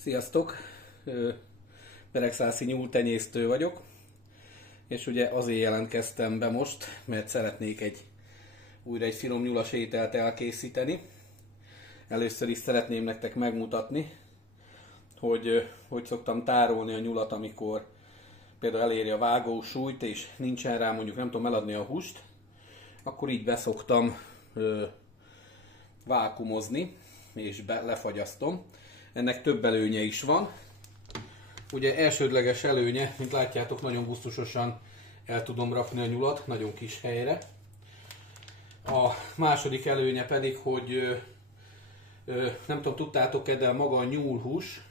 Sziasztok! Beregszászi nyúltenyésztő vagyok, és ugye azért jelentkeztem be most, mert szeretnék újra egy finom nyulas ételt elkészíteni. Először is szeretném nektek megmutatni, hogy szoktam tárolni a nyulat, amikor például eléri a vágósúlyt, és nincsen rá, mondjuk nem tudom eladni a húst, akkor így beszoktam vákuumozni, és lefagyasztom. Ennek több előnye is van. Ugye elsődleges előnye, mint látjátok, nagyon gusztusosan el tudom rakni a nyulat, nagyon kis helyre. A második előnye pedig, hogy nem tudom, tudtátok-e, de maga a nyúlhús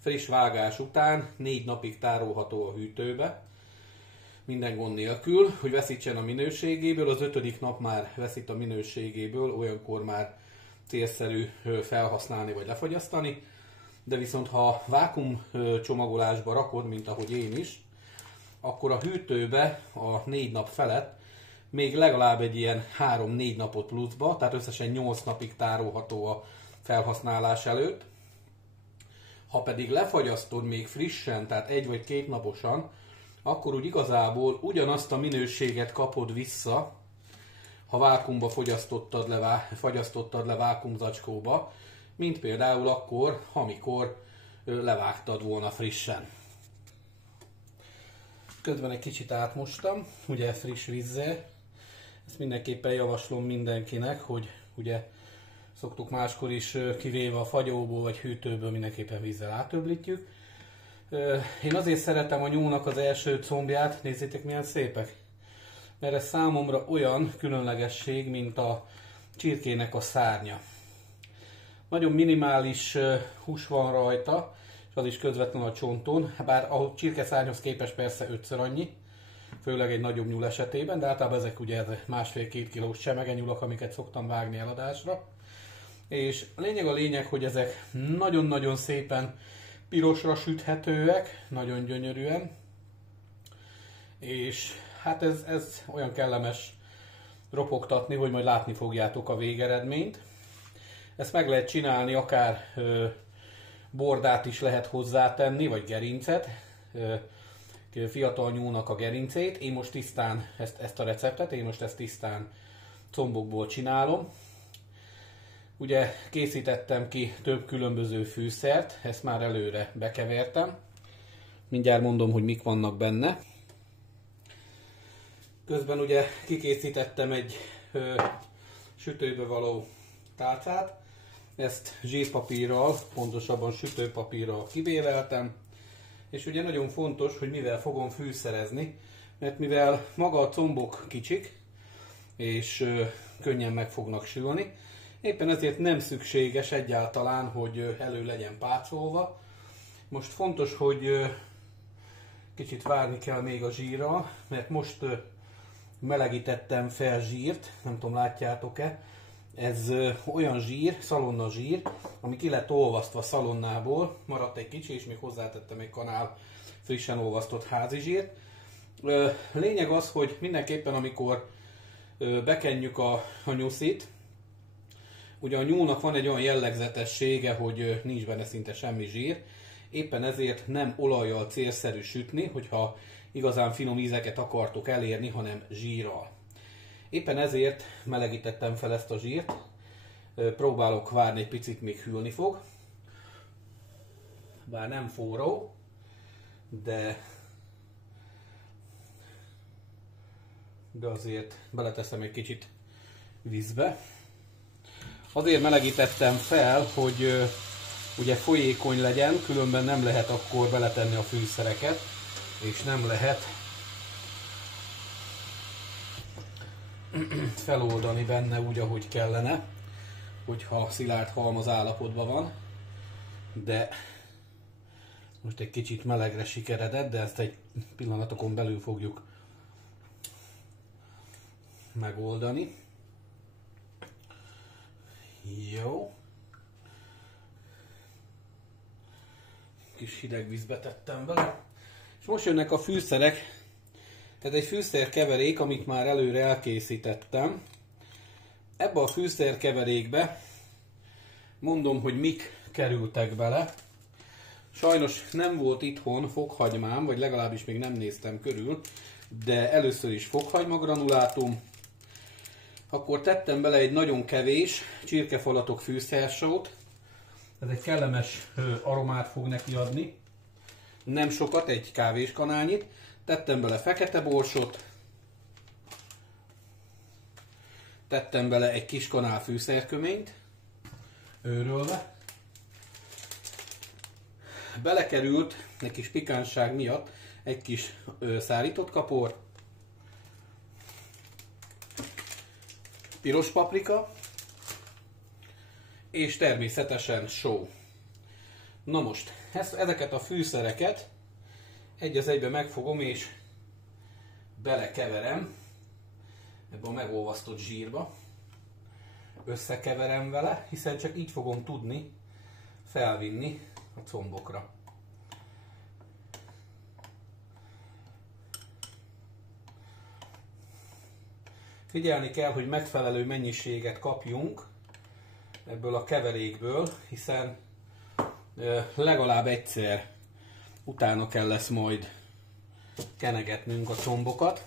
friss vágás után 4 napig tárolható a hűtőbe, minden gond nélkül, hogy veszítsen a minőségéből. Az 5. nap már veszít a minőségéből, olyankor már célszerű felhasználni vagy lefagyasztani. De viszont ha vákum csomagolásba rakod, mint ahogy én is, akkor a hűtőbe a 4 nap felett még legalább egy ilyen 3-4 napot pluszba, tehát összesen 8 napig tárolható a felhasználás előtt. Ha pedig lefagyasztod még frissen, tehát 1 vagy 2 naposan, akkor úgy igazából ugyanazt a minőséget kapod vissza, ha vákuumba fagyasztottad le vákuumzacskóba, mint például akkor, amikor levágtad volna frissen. Közben egy kicsit átmostam, ugye friss vízzel. Ezt mindenképpen javaslom mindenkinek, hogy ugye szoktuk máskor is kivéve a fagyóból vagy hűtőből mindenképpen vízzel átöblítjük. Én azért szeretem a nyúlnak az első combját, nézzétek milyen szépek. Mert ez számomra olyan különlegesség, mint a csirkének a szárnya. Nagyon minimális hús van rajta, és az is közvetlenül a csonton, bár a csirkeszárnyhoz képest persze 5-ször annyi, főleg egy nagyobb nyúl esetében, de általában ezek ugye 1,5-2 kilós csemegenyúlak, amiket szoktam vágni eladásra. És a lényeg, hogy ezek nagyon-nagyon szépen pirosra süthetőek, nagyon gyönyörűen, és hát ez olyan kellemes ropogtatni, hogy majd látni fogjátok a végeredményt. Ezt meg lehet csinálni, akár bordát is lehet hozzátenni, vagy gerincet, fiatal nyúlnak a gerincét. Én most tisztán ezt a receptet, ezt tisztán combokból csinálom. Ugye készítettem ki több különböző fűszert, ezt már előre bekevertem. Mindjárt mondom, hogy mik vannak benne. Közben ugye kikészítettem egy sütőbe való tálcát. Ezt zsírpapírral, pontosabban sütőpapírral kibéleltem. És ugye nagyon fontos, hogy mivel fogom fűszerezni, mert mivel maga a combok kicsik, és könnyen meg fognak sülni, éppen ezért nem szükséges egyáltalán, hogy elő legyen pácolva. Most fontos, hogy kicsit várni kell még a zsírral, mert most melegítettem fel zsírt, nem tudom, látjátok-e. Ez olyan zsír, szalonna zsír, ami ki lett olvasztva szalonnából, maradt egy kicsi, és még hozzátettem egy kanál frissen olvasztott házi zsírt. Lényeg az, hogy mindenképpen amikor bekenjük a nyuszit, ugye a nyúlnak van egy olyan jellegzetessége, hogy nincs benne szinte semmi zsír, éppen ezért nem olajjal célszerű sütni, hogyha igazán finom ízeket akartok elérni, hanem zsírral. Éppen ezért melegítettem fel ezt a zsírt, próbálok várni egy picit, még hűlni fog. Bár nem forró, de azért beleteszem egy kicsit vízbe. Azért melegítettem fel, hogy ugye folyékony legyen, különben nem lehet akkor beletenni a fűszereket, és nem lehet feloldani benne úgy, ahogy kellene, hogyha szilárd halmaz állapotban van. De most egy kicsit melegre sikeredett, de ezt egy pillanatokon belül fogjuk megoldani. Jó. Kis hideg vízbe tettem bele. És most jönnek a fűszerek. Ez egy fűszerkeverék, amit már előre elkészítettem. Ebbe a fűszerkeverékbe mondom, hogy mik kerültek bele. Sajnos nem volt itthon fokhagymám, vagy legalábbis még nem néztem körül, de először is fokhagyma granulátum. Akkor tettem bele egy nagyon kevés csirkefalatok fűszersót. Ez egy kellemes aromát fog neki adni. Nem sokat, egy kávéskanálnyit. Tettem bele fekete borsot. Tettem bele egy kis kanál fűszerköményt, őrölve. Belekerült egy kis pikánság miatt egy kis szárított kapor, piros paprika, és természetesen só. Na most, ezeket a fűszereket egy az egybe megfogom és belekeverem ebbe a megolvasztott zsírba. Összekeverem vele, hiszen csak így fogom tudni felvinni a combokra. Figyelni kell, hogy megfelelő mennyiséget kapjunk ebből a keverékből, hiszen legalább egyszer utána kell lesz majd kenegetnünk a combokat.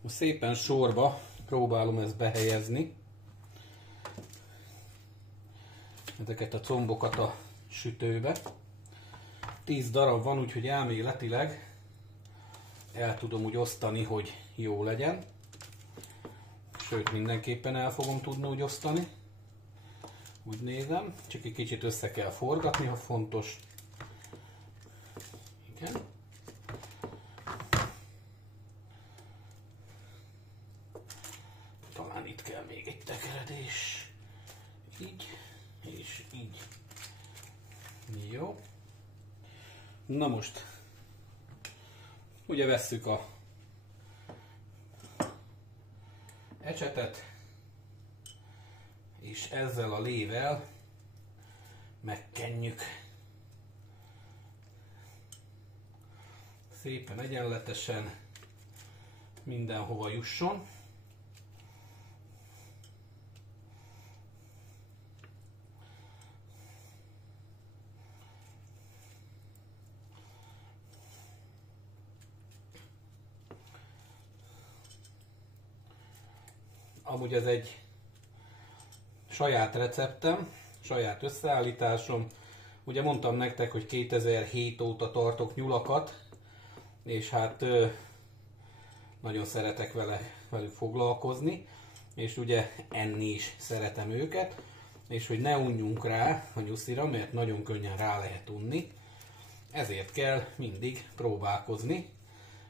Most szépen sorba próbálom ezt behelyezni. Ezeket a combokat a sütőbe. 10 darab van, úgyhogy elméletileg el tudom úgy osztani, hogy jó legyen. Sőt, mindenképpen el fogom tudni úgy osztani. Úgy nézem, csak egy kicsit össze kell forgatni, ha fontos. Igen. Talán itt kell még egy tekeredés. Így, és így. Jó. Na most, ugye vesszük a ecsetet, és ezzel a lével megkenjük. Szépen egyenletesen mindenhova jusson. Amúgy ez egy saját receptem, saját összeállításom. Ugye mondtam nektek, hogy 2007 óta tartok nyulakat, és hát nagyon szeretek velük foglalkozni, és ugye enni is szeretem őket, és hogy ne unjunk rá a nyuszira, mert nagyon könnyen rá lehet unni, ezért kell mindig próbálkozni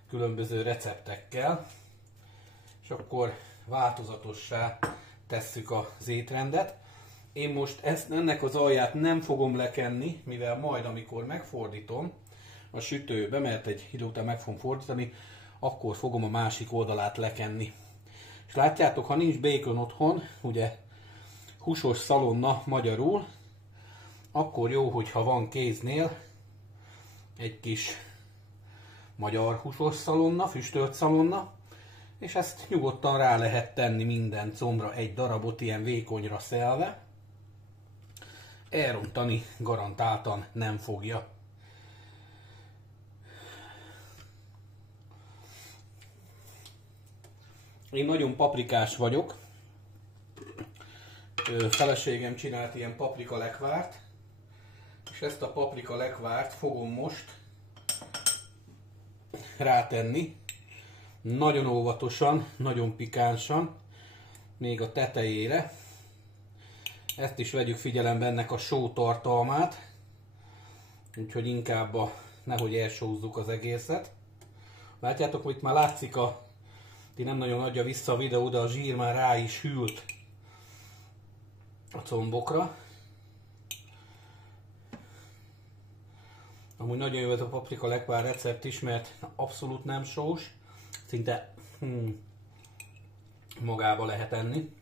különböző receptekkel, és akkor változatossá tesszük az étrendet. Én most ennek az alját nem fogom lekenni, mivel majd amikor megfordítom a sütőbe, mert egy idő után meg fogom fordítani, akkor fogom a másik oldalát lekenni. És látjátok, ha nincs bacon otthon, ugye húsos szalonna magyarul, akkor jó, hogyha van kéznél egy kis magyar húsos szalonna, füstölt szalonna, és ezt nyugodtan rá lehet tenni minden combra egy darabot ilyen vékonyra szelve. Elrontani garantáltan nem fogja. Én nagyon paprikás vagyok. Feleségem csinált ilyen paprika lekvárt, és ezt a paprika lekvárt fogom most rátenni. Nagyon óvatosan, nagyon pikánsan, még a tetejére. Ezt is vegyük figyelembe, ennek a só tartalmát, úgyhogy inkább nehogy elsózzuk az egészet. Látjátok, hogy itt már látszik, ti nem nagyon adja vissza a videó, de a zsír már rá is hűlt a combokra. Amúgy nagyon jó ez a paprika lekvár recept is, mert abszolút nem sós, szinte magába lehet enni.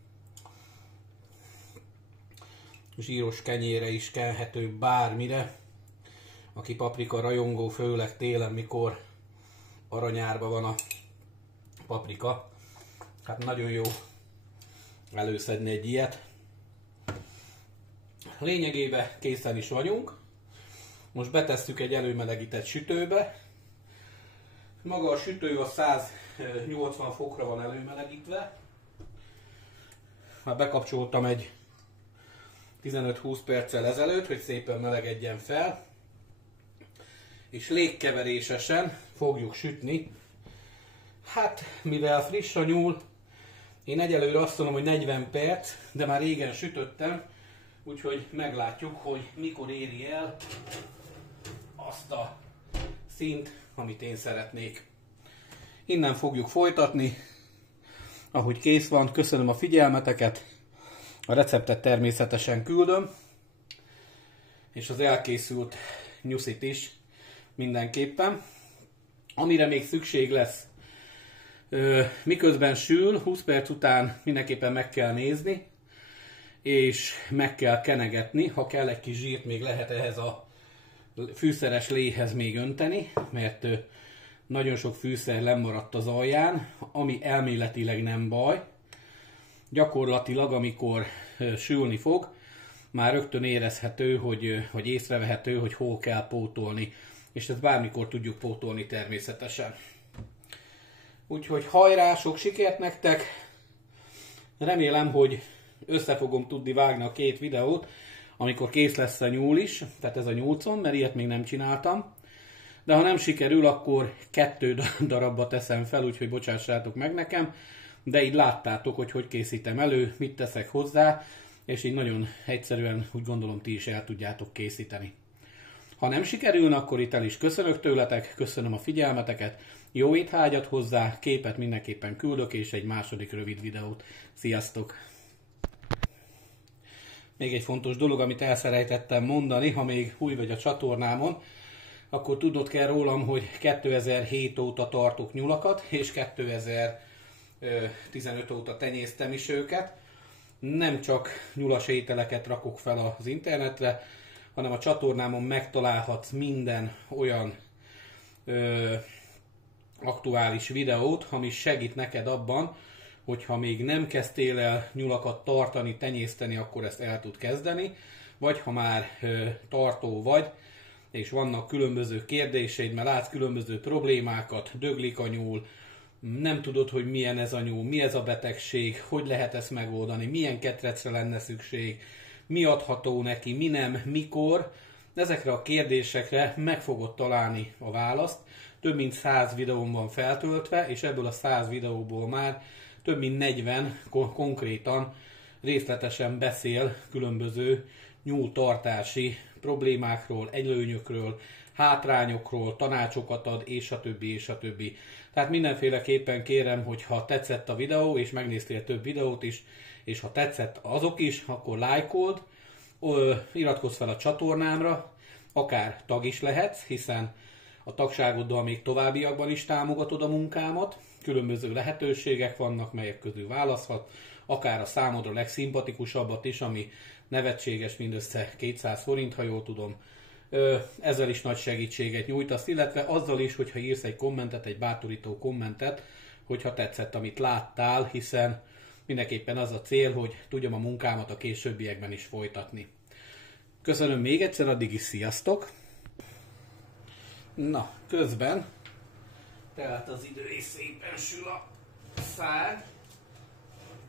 Zsíros kenyére is kenhető bármire. Aki paprika rajongó, főleg télen, mikor aranyárban van a paprika, hát nagyon jó előszedni egy ilyet. Lényegében készen is vagyunk. Most betesszük egy előmelegített sütőbe. Maga a sütő a 180 fokra van előmelegítve. Már bekapcsoltam egy 15-20 perccel ezelőtt, hogy szépen melegedjen fel. És légkeverésesen fogjuk sütni. Hát, mivel friss a nyúl, én egyelőre azt mondom, hogy 40 perc, de már régen sütöttem, úgyhogy meglátjuk, hogy mikor éri el azt a szint, amit én szeretnék. Innen fogjuk folytatni, ahogy kész van. Köszönöm a figyelmeteket, a receptet természetesen küldöm, és az elkészült nyuszit is mindenképpen. Amire még szükség lesz, miközben sül, 20 perc után mindenképpen meg kell nézni, és meg kell kenegetni. Ha kell egy kis zsírt, még lehet ehhez a fűszeres léhez még önteni, mert nagyon sok fűszer lemaradt az alján, ami elméletileg nem baj. Gyakorlatilag, amikor sülni fog, már rögtön érezhető, hogy észrevehető, hogy hol kell pótolni. És ezt bármikor tudjuk pótolni természetesen. Úgyhogy hajrá, sok sikert nektek! Remélem, hogy össze fogom tudni vágni a két videót, amikor kész lesz a nyúl is, tehát ez a nyúlcom, mert ilyet még nem csináltam. De ha nem sikerül, akkor 2 darabba teszem fel, úgyhogy bocsássátok meg nekem. De így láttátok, hogy készítem elő, mit teszek hozzá, és így nagyon egyszerűen úgy gondolom ti is el tudjátok készíteni. Ha nem sikerülne, akkor itt el is köszönök tőletek, köszönöm a figyelmeteket, jó étvágyat hozzá, képet mindenképpen küldök, és egy második rövid videót. Sziasztok! Még egy fontos dolog, amit elfelejtettem mondani, ha még új vagy a csatornámon, akkor tudnod kell rólam, hogy 2007 óta tartok nyulakat, és 2015 óta tenyésztem is őket. Nem csak nyulas ételeket rakok fel az internetre, hanem a csatornámon megtalálhatsz minden olyan aktuális videót, ami segít neked abban, hogyha még nem kezdtél el nyulakat tartani, tenyészteni, akkor ezt el tud kezdeni, vagy ha már tartó vagy, és vannak különböző kérdéseid, mert látsz különböző problémákat, döglik a nyúl, nem tudod, hogy milyen ez a nyúl, mi ez a betegség, hogy lehet ezt megoldani, milyen ketrecre lenne szükség, mi adható neki, mi nem, mikor. Ezekre a kérdésekre meg fogod találni a választ. Több mint 100 videóm van feltöltve, és ebből a 100 videóból már több mint 40 konkrétan, részletesen beszél különböző nyúltartási problémákról, előnyökről, hátrányokról, tanácsokat ad, és a többi, és a többi. Tehát mindenféleképpen kérem, hogy ha tetszett a videó, és megnéztél több videót is, és ha tetszett azok is, akkor lájkold, iratkozz fel a csatornámra, akár tag is lehetsz, hiszen a tagságoddal még továbbiakban is támogatod a munkámat, különböző lehetőségek vannak, melyek közül választhat, akár a számodra legszimpatikusabbat is, ami nevetséges, mindössze 200 forint, ha jól tudom. Ezzel is nagy segítséget nyújtasz, illetve azzal is, hogyha írsz egy kommentet, egy bátorító kommentet, hogyha tetszett, amit láttál, hiszen mindenképpen az a cél, hogy tudjam a munkámat a későbbiekben is folytatni. Köszönöm még egyszer, addig is sziasztok! Na, közben tehát az idő és szépen sül a szág.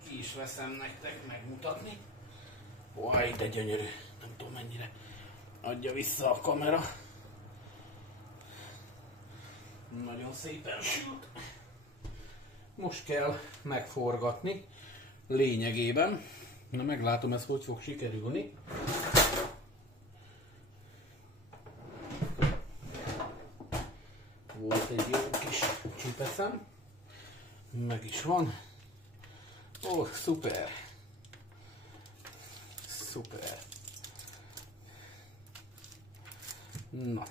Ki is veszem nektek megmutatni. Uaj, de gyönyörű, nem tudom mennyire adja vissza a kamera. Nagyon szépen sült. Most kell megforgatni lényegében. Na, meglátom, ez hogy fog sikerülni. Volt egy jó kis csipeszem. Meg is van. Ó, szuper. Szuper. Na.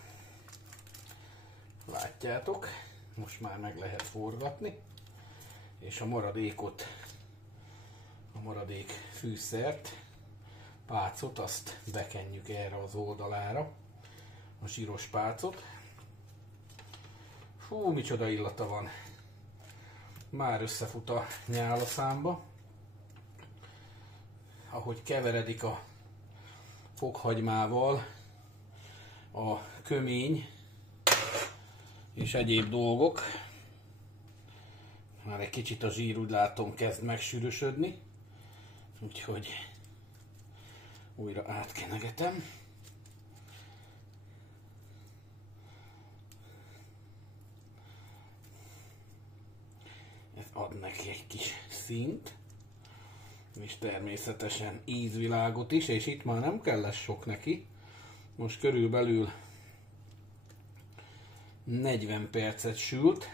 Látjátok, most már meg lehet forgatni. És a maradékot, a maradék fűszert, pácot, azt bekenjük erre az oldalára. A zsíros pácot. Fú, micsoda illata van. Már összefut a nyál a számba. Ahogy keveredik a fokhagymával, a kömény és egyéb dolgok. Már egy kicsit a zsír, úgy látom, kezd megsűrösödni, úgyhogy újra átkenegetem. Ez ad neki egy kis színt, és természetesen ízvilágot is, és itt már nem kell lesz sok neki. Most körülbelül 40 percet sült,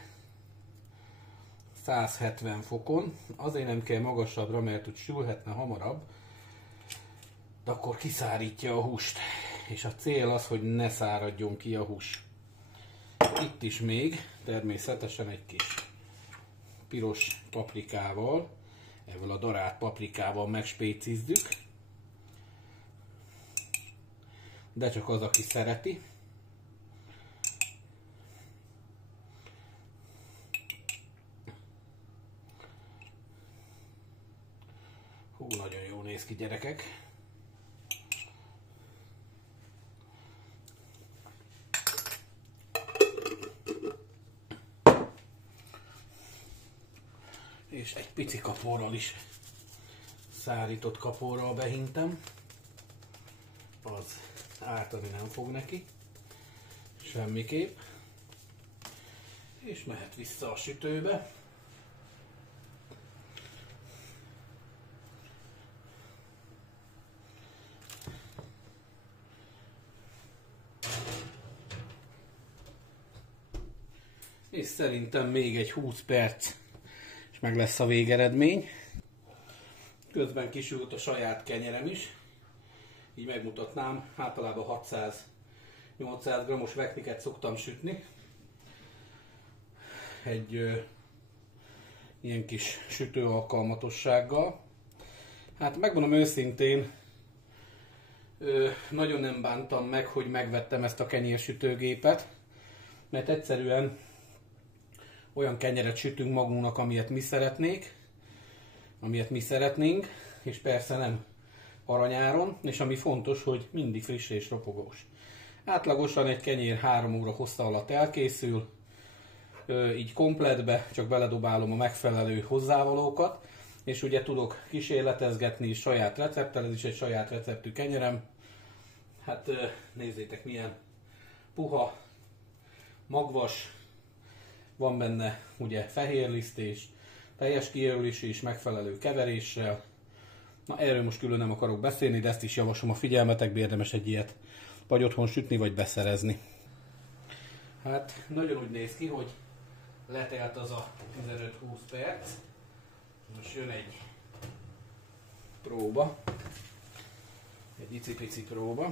170 fokon, azért nem kell magasabbra, mert úgy sülhetne hamarabb, de akkor kiszárítja a húst, és a cél az, hogy ne száradjon ki a hús. Itt is még természetesen egy kis piros paprikával, ebből a darált paprikával megspécizzük, de csak az, aki szereti. Hú, nagyon jól néz ki, gyerekek! És egy pici kaporral is, szárított kaporral behintem. Az ártani nem fog neki, semmiképp. És mehet vissza a sütőbe. És szerintem még egy 20 perc, és meg lesz a végeredmény. Közben kisült a saját kenyerem is. Így megmutatnám, általában 600-800 g-os vekniket szoktam sütni. Egy ilyen kis sütő alkalmatossággal. Hát megmondom őszintén, nagyon nem bántam meg, hogy megvettem ezt a kenyérsütőgépet, mert egyszerűen olyan kenyeret sütünk magunknak, amilyet mi szeretnénk, és persze nem aranyáron, és ami fontos, hogy mindig friss és ropogós. Átlagosan egy kenyér 3 óra hossza alatt elkészül, így kompletbe, csak beledobálom a megfelelő hozzávalókat, és ugye tudok kísérletezgetni saját recepttel, ez is egy saját receptű kenyerem. Hát nézzétek, milyen puha, magvas, van benne ugye fehérliszt és teljes kijelölés is megfelelő keveréssel. Na, erről most külön nem akarok beszélni, de ezt is javaslom a figyelmetekbe, érdemes egy ilyet vagy otthon sütni, vagy beszerezni. Hát nagyon úgy néz ki, hogy letelt az a 15-20 perc. Most jön egy próba, egy icipici próba.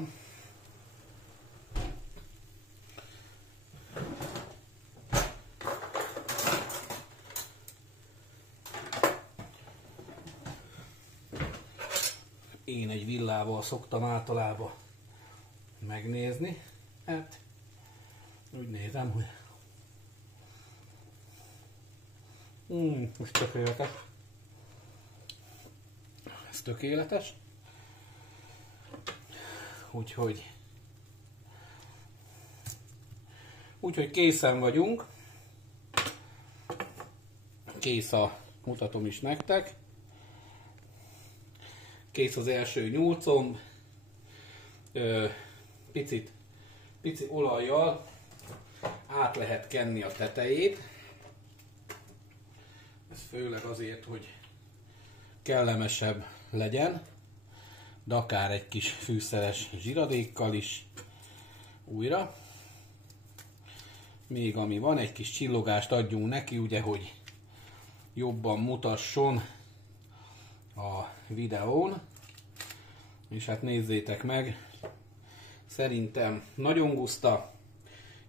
Én egy villával szoktam általában megnézni. Hát úgy nézem, hogy ez tökéletes. Ez tökéletes. Úgyhogy készen vagyunk. Kész mutatom is nektek. Kész az első nyúlcomb. Pici olajjal át lehet kenni a tetejét. Ez főleg azért, hogy kellemesebb legyen, de akár egy kis fűszeres zsiradékkal is. Újra. Még ami van, egy kis csillogást adjunk neki, ugye, hogy jobban mutasson a videón. És hát nézzétek meg, szerintem nagyon guszta.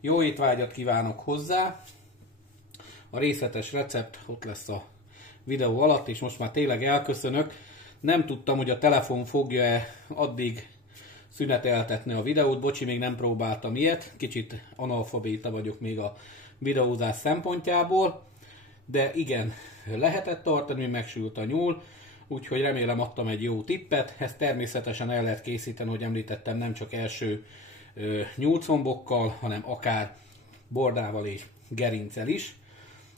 Jó étvágyat kívánok hozzá. A részletes recept ott lesz a videó alatt, és most már tényleg elköszönök. Nem tudtam, hogy a telefon fogja-e addig szüneteltetni a videót. Bocsi, még nem próbáltam ilyet. Kicsit analfabéta vagyok még a videózás szempontjából. De igen, lehetett tartani, megsült a nyúl. Úgyhogy remélem adtam egy jó tippet. Ezt természetesen el lehet készíteni, hogy említettem, nem csak első nyúlcombokkal, hanem akár bordával és gerinccel is.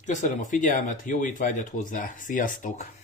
Köszönöm a figyelmet, jó étvágyat hozzá, sziasztok!